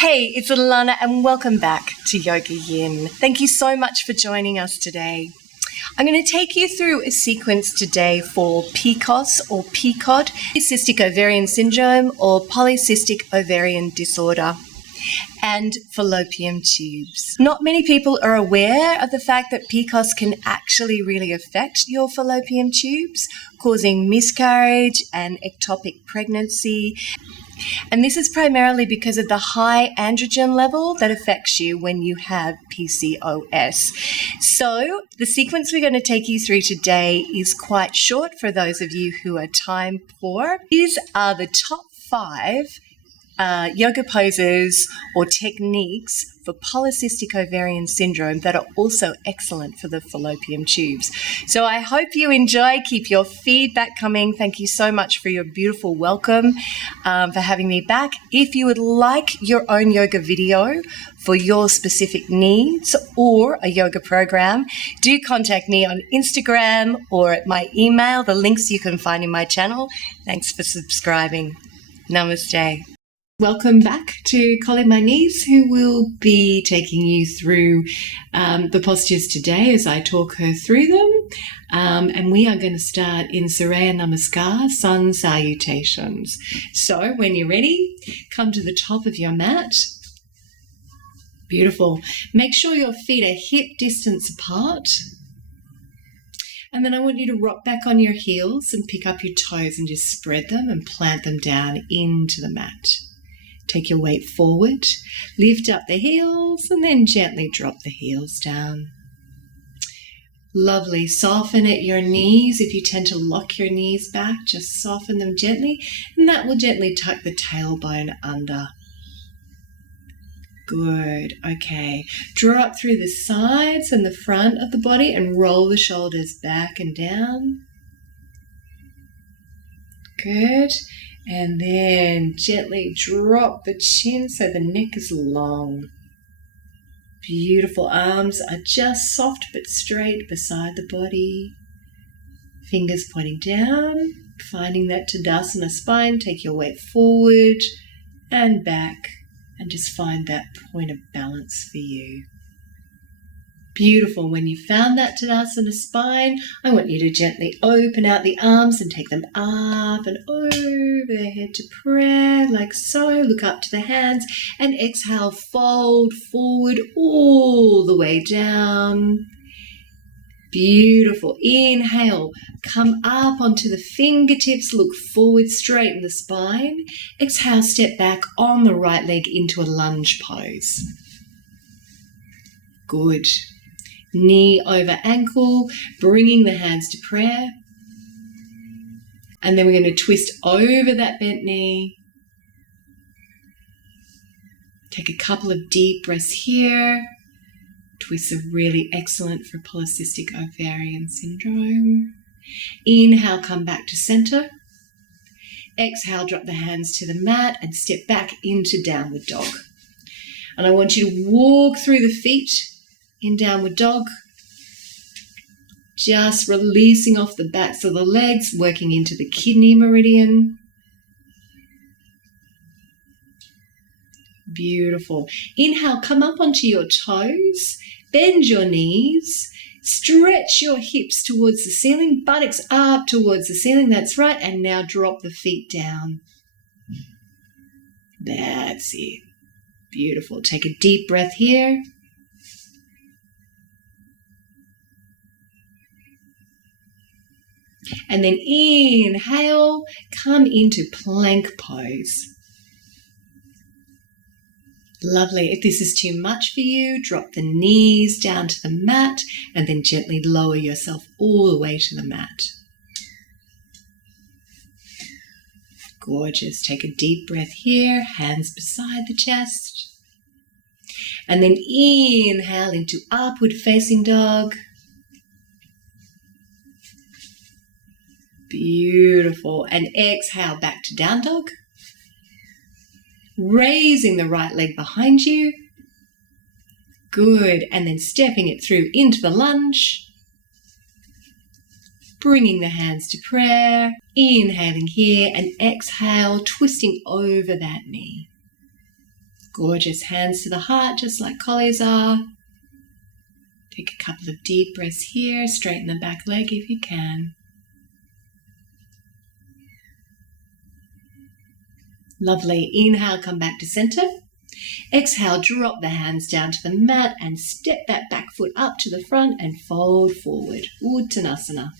Hey, it's Allannah and welcome back to YogaYin. Thank you so much for joining us today. I'm going to take you through a sequence today for PCOS or PCOD, polycystic ovarian syndrome or polycystic ovarian disorder, and fallopian tubes. Not many people are aware of the fact that PCOS can actually really affect your fallopian tubes, causing miscarriage and ectopic pregnancy. And this is primarily because of the high androgen level that affects you when you have PCOS. So the sequence we're going to take you through today is quite short for those of you who are time poor. These are the top 5 yoga poses or techniques for polycystic ovarian syndrome that are also excellent for the fallopian tubes. So I hope you enjoy. Keep your feedback coming. Thank you so much for your beautiful welcome, for having me back. If you would like your own yoga video for your specific needs or a yoga program, do contact me on Instagram or at my email. The links you can find in my channel. Thanks for subscribing. Namaste. Welcome back to Collie My Knees, who will be taking you through the postures today as I talk her through them. And we are going to start in Surya Namaskar, Sun Salutations. So when you're ready, come to the top of your mat. Beautiful. Make sure your feet are hip distance apart. And then I want you to rock back on your heels and pick up your toes and just spread them and plant them down into the mat. Take your weight forward, lift up the heels, and then gently drop the heels down. Lovely. Soften at your knees. If you tend to lock your knees back, just soften them gently, and that will gently tuck the tailbone under. Good. Okay. Draw up through the sides and the front of the body and roll the shoulders back and down. Good. And then gently drop the chin so the neck is long. Beautiful. Arms are just soft but straight beside the body. Fingers pointing down. Finding that Tadasana spine. Take your weight forward and back and just find that point of balance for you. Beautiful. When you found that Tadasana spine, I want you to gently open out the arms and take them up and overhead to prayer, like so. Look up to the hands and exhale, fold forward all the way down. Beautiful. Inhale, come up onto the fingertips, look forward, straighten the spine. Exhale, step back on the right leg into a lunge pose. Good. Knee over ankle, bringing the hands to prayer. And then we're going to twist over that bent knee. Take a couple of deep breaths here. Twists are really excellent for polycystic ovarian syndrome. Inhale, come back to center. Exhale, drop the hands to the mat and step back into downward dog. And I want you to walk through the feet in downward dog, just releasing off the backs of the legs, working into the kidney meridian. Beautiful. Inhale, come up onto your toes, bend your knees, stretch your hips towards the ceiling, buttocks up towards the ceiling, that's right, and now drop the feet down. That's it. Beautiful. Take a deep breath here. And then inhale, come into plank pose. Lovely. If this is too much for you, drop the knees down to the mat and then gently lower yourself all the way to the mat. Gorgeous. Take a deep breath here, hands beside the chest. And then inhale into upward facing dog. Beautiful. And exhale back to down dog. Raising the right leg behind you. Good. And then stepping it through into the lunge. Bringing the hands to prayer. Inhaling here and exhale, twisting over that knee. Gorgeous. Hands to the heart, just like collies are. Take a couple of deep breaths here. Straighten the back leg if you can. Lovely. Inhale, come back to center. Exhale, drop the hands down to the mat and step that back foot up to the front and fold forward. Uttanasana.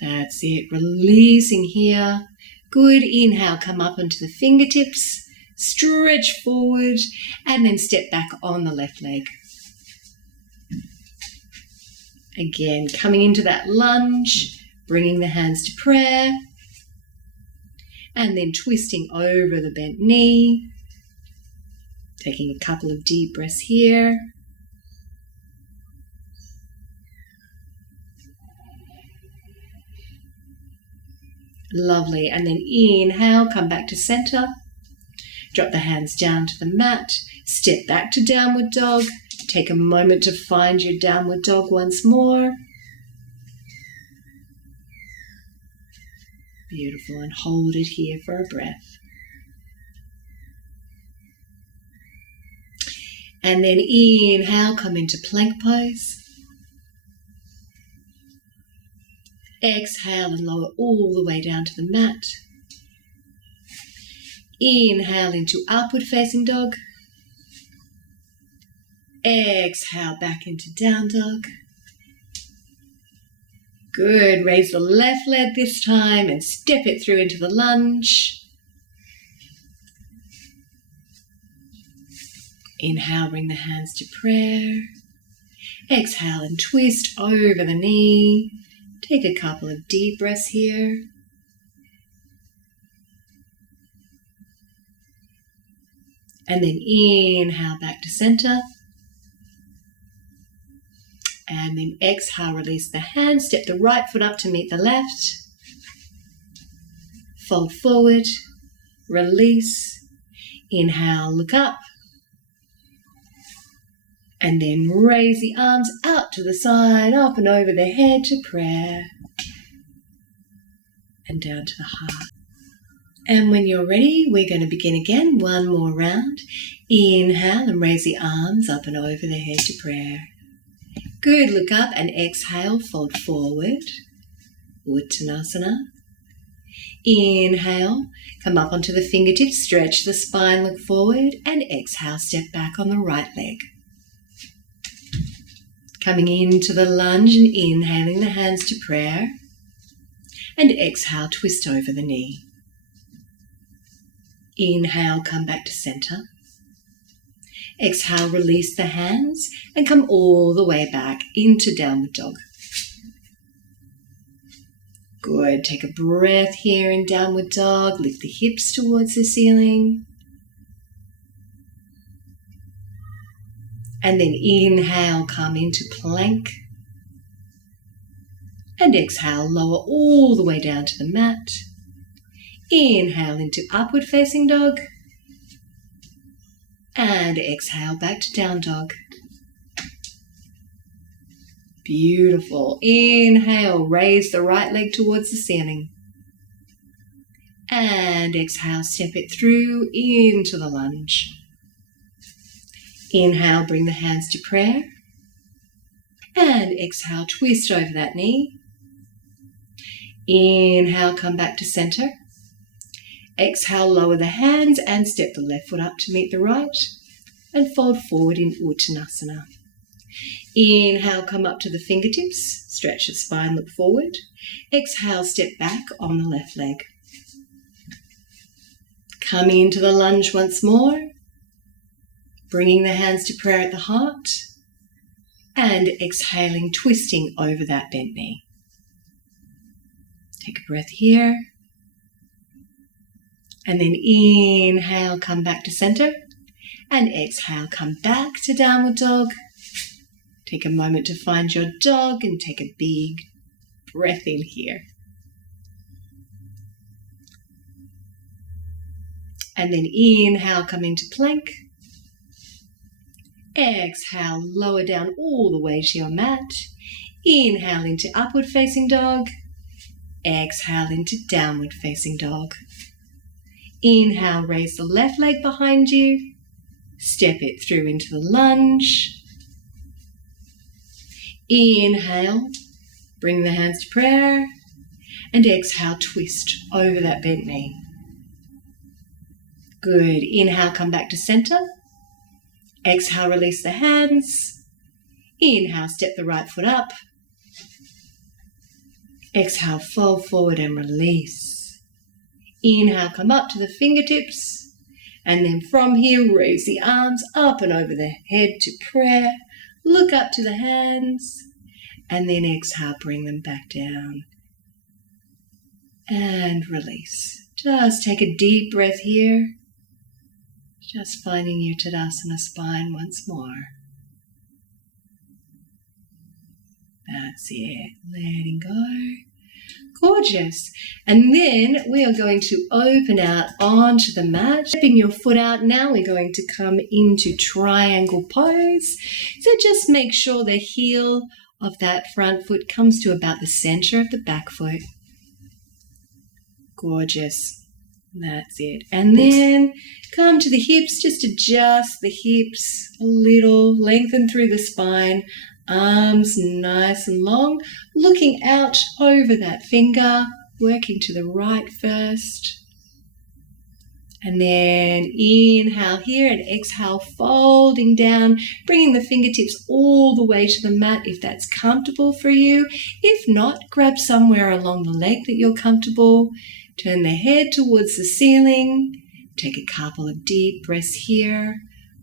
That's it. Releasing here. Good. Inhale, come up onto the fingertips. Stretch forward and then step back on the left leg. Again, coming into that lunge, bringing the hands to prayer. And then twisting over the bent knee. Taking a couple of deep breaths here. Lovely. And then inhale, come back to center. Drop the hands down to the mat. Step back to downward dog. Take a moment to find your downward dog once more. Beautiful. And hold it here for a breath. And then inhale, come into plank pose. Exhale and lower all the way down to the mat. Inhale into upward facing dog. Exhale back into down dog. Good. Raise the left leg this time and step it through into the lunge. Inhale, bring the hands to prayer. Exhale and twist over the knee. Take a couple of deep breaths here. And then inhale back to center. And then exhale, release the hands. Step the right foot up to meet the left. Fold forward. Release. Inhale, look up. And then raise the arms out to the side, up and over the head to prayer. And down to the heart. And when you're ready, we're going to begin again. One more round. Inhale and raise the arms up and over the head to prayer. Good. Look up and exhale, fold forward. Uttanasana. Inhale, come up onto the fingertips, stretch the spine, look forward, and exhale, step back on the right leg. Coming into the lunge and inhaling the hands to prayer. And exhale, twist over the knee. Inhale, come back to center. Exhale, release the hands and come all the way back into downward dog. Good. Take a breath here in downward dog. Lift the hips towards the ceiling. And then inhale, come into plank. And exhale, lower all the way down to the mat. Inhale into upward facing dog. And exhale back to down dog. Beautiful. Inhale, raise the right leg towards the ceiling. And exhale, step it through into the lunge. Inhale, bring the hands to prayer. And exhale, twist over that knee. Inhale, come back to center. Exhale, lower the hands and step the left foot up to meet the right. And fold forward in Uttanasana. Inhale, come up to the fingertips. Stretch the spine, look forward. Exhale, step back on the left leg. Coming into the lunge once more. Bringing the hands to prayer at the heart. And exhaling, twisting over that bent knee. Take a breath here. And then inhale, come back to center. And exhale, come back to downward dog. Take a moment to find your dog and take a big breath in here. And then inhale, come into plank. Exhale, lower down all the way to your mat. Inhale into upward facing dog. Exhale into downward facing dog. Inhale, raise the left leg behind you. Step it through into the lunge. Inhale, bring the hands to prayer. And exhale, twist over that bent knee. Good. Inhale, come back to center. Exhale, release the hands. Inhale, step the right foot up. Exhale, fold forward and release. Inhale, come up to the fingertips. And then from here, raise the arms up and over the head to prayer. Look up to the hands. And then exhale, bring them back down. And release. Just take a deep breath here. Just finding your Tadasana spine once more. That's it. Letting go. Gorgeous. And then we are going to open out onto the mat. Stepping your foot out. Now we're going to come into triangle pose. So just make sure the heel of that front foot comes to about the center of the back foot. Gorgeous. That's it. And then come to the hips. Just adjust the hips a little. Lengthen through the spine. Arms nice and long. Looking out over that finger. Working to the right first. And then inhale here and exhale, folding down, bringing the fingertips all the way to the mat if that's comfortable for you. If not, grab somewhere along the leg that you're comfortable. Turn the head towards the ceiling. Take a couple of deep breaths here,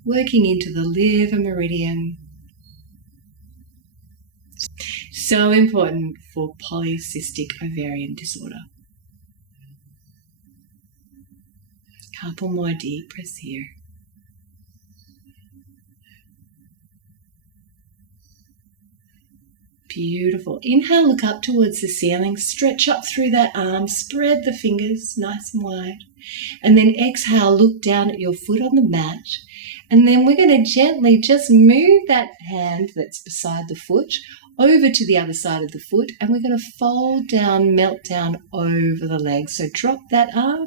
working into the liver meridian. So important for polycystic ovarian disorder. Couple more deep breaths here. Beautiful. Inhale, look up towards the ceiling. Stretch up through that arm. Spread the fingers nice and wide. And then exhale, look down at your foot on the mat. And then we're going to gently just move that hand that's beside the foot over to the other side of the foot. And we're going to fold down, melt down over the leg. So drop that arm.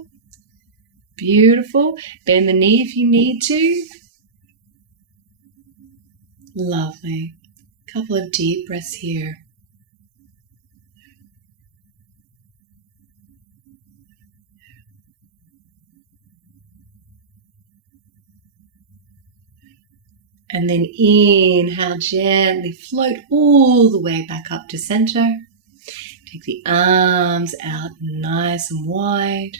Beautiful. Bend the knee if you need to. Lovely. Couple of deep breaths here. And then inhale, gently float all the way back up to center. Take the arms out nice and wide.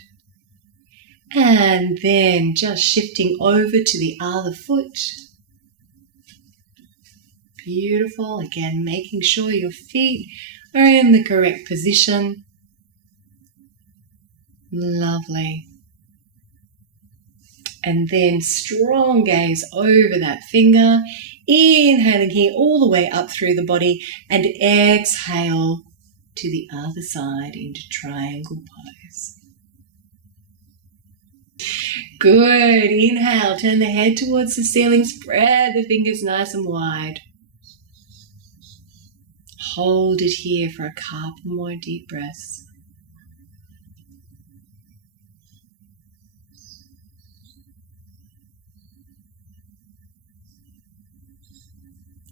And then just shifting over to the other foot. Beautiful. Again, making sure your feet are in the correct position. Lovely. And then strong gaze over that finger. Inhaling here all the way up through the body. And exhale to the other side into triangle pose. Good. Inhale. Turn the head towards the ceiling. Spread the fingers nice and wide. Hold it here for a couple more deep breaths.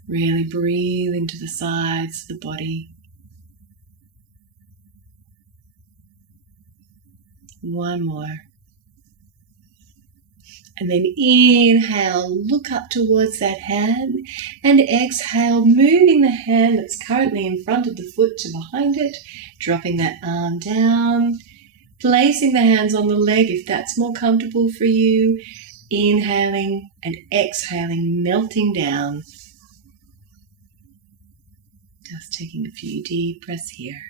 Really breathe into the sides of the body. One more. And then inhale, look up towards that hand, and exhale, moving the hand that's currently in front of the foot to behind it, dropping that arm down, placing the hands on the leg if that's more comfortable for you, inhaling and exhaling, melting down. Just taking a few deep breaths here.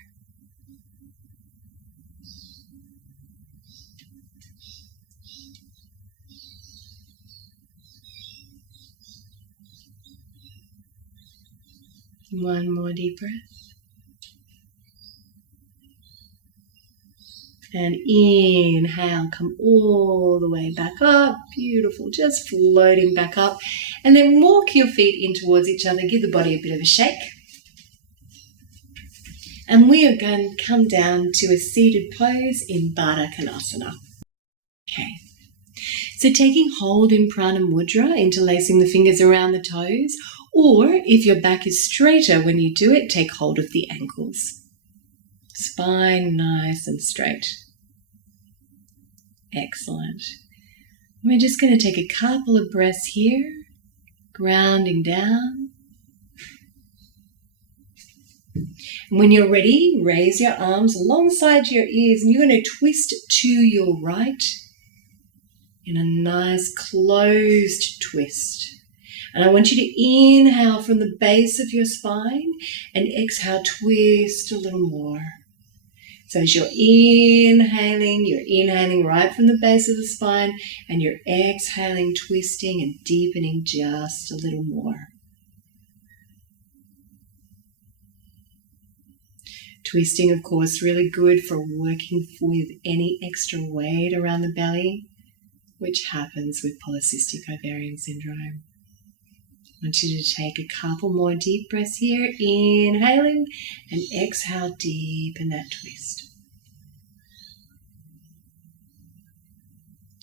One more deep breath. And inhale, come all the way back up. Beautiful, just floating back up. And then walk your feet in towards each other. Give the body a bit of a shake. And we are going to come down to a seated pose in Baddha Konasana. Okay. So taking hold in Prana Mudra, interlacing the fingers around the toes, or if your back is straighter when you do it, take hold of the ankles. Spine nice and straight. Excellent. We're just going to take a couple of breaths here, grounding down. And when you're ready, raise your arms alongside your ears and you're going to twist to your right in a nice closed twist. And I want you to inhale from the base of your spine and exhale, twist a little more. So as you're inhaling right from the base of the spine and you're exhaling, twisting and deepening just a little more. Twisting, of course, really good for working with any extra weight around the belly, which happens with polycystic ovarian syndrome. I want you to take a couple more deep breaths here, inhaling and exhale deep in that twist.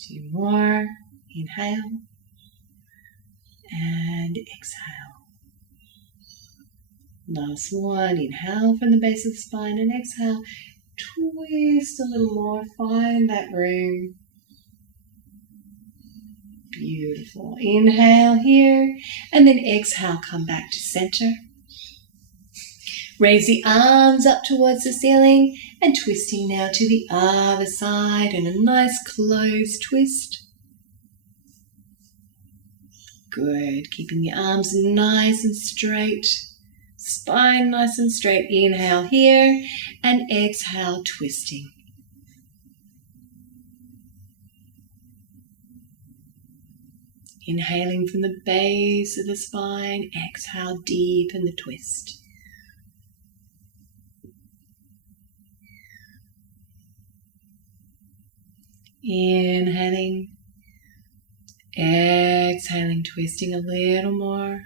2 more, inhale and exhale. Last one, inhale from the base of the spine and exhale, twist a little more, find that room. Beautiful. Inhale here and then exhale, come back to center. Raise the arms up towards the ceiling and twisting now to the other side in a nice closed twist. Good. Keeping the arms nice and straight. Spine nice and straight. Inhale here and exhale, twisting. Inhaling from the base of the spine, exhale deep in the twist. Inhaling, exhaling, twisting a little more.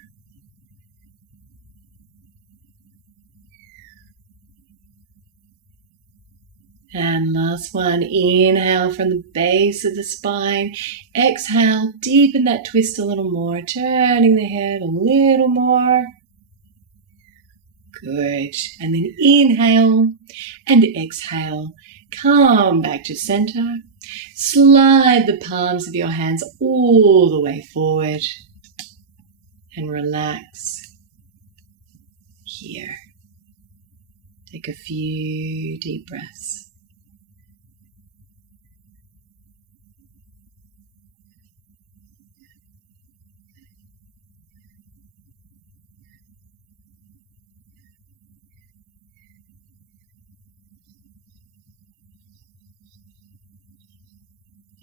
And last one, inhale from the base of the spine, exhale, deepen that twist a little more, turning the head a little more. Good. And then inhale and exhale, come back to center. Slide the palms of your hands all the way forward and relax here. Take a few deep breaths.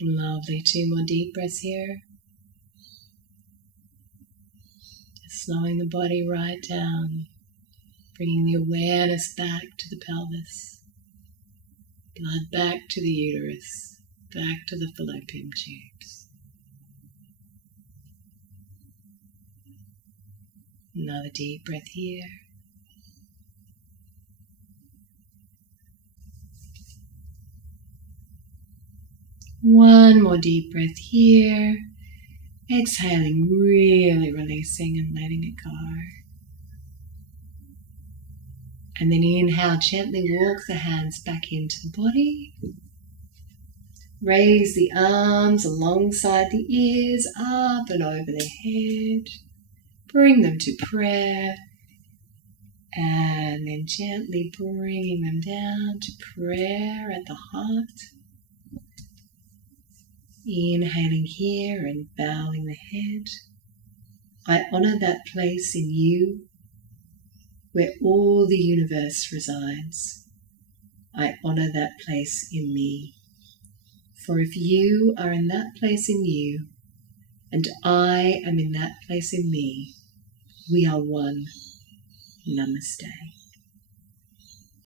Lovely. 2 more deep breaths here. Just slowing the body right down, bringing the awareness back to the pelvis, blood back to the uterus, back to the fallopian tubes. Another deep breath here. One more deep breath here. Exhaling, really releasing and letting it go. And then inhale, gently walk the hands back into the body. Raise the arms alongside the ears, up and over the head. Bring them to prayer. And then gently bringing them down to prayer at the heart. Inhaling here and bowing the head. I honor that place in you where all the universe resides. I honor that place in me. For if you are in that place in you, and I am in that place in me, we are one. Namaste.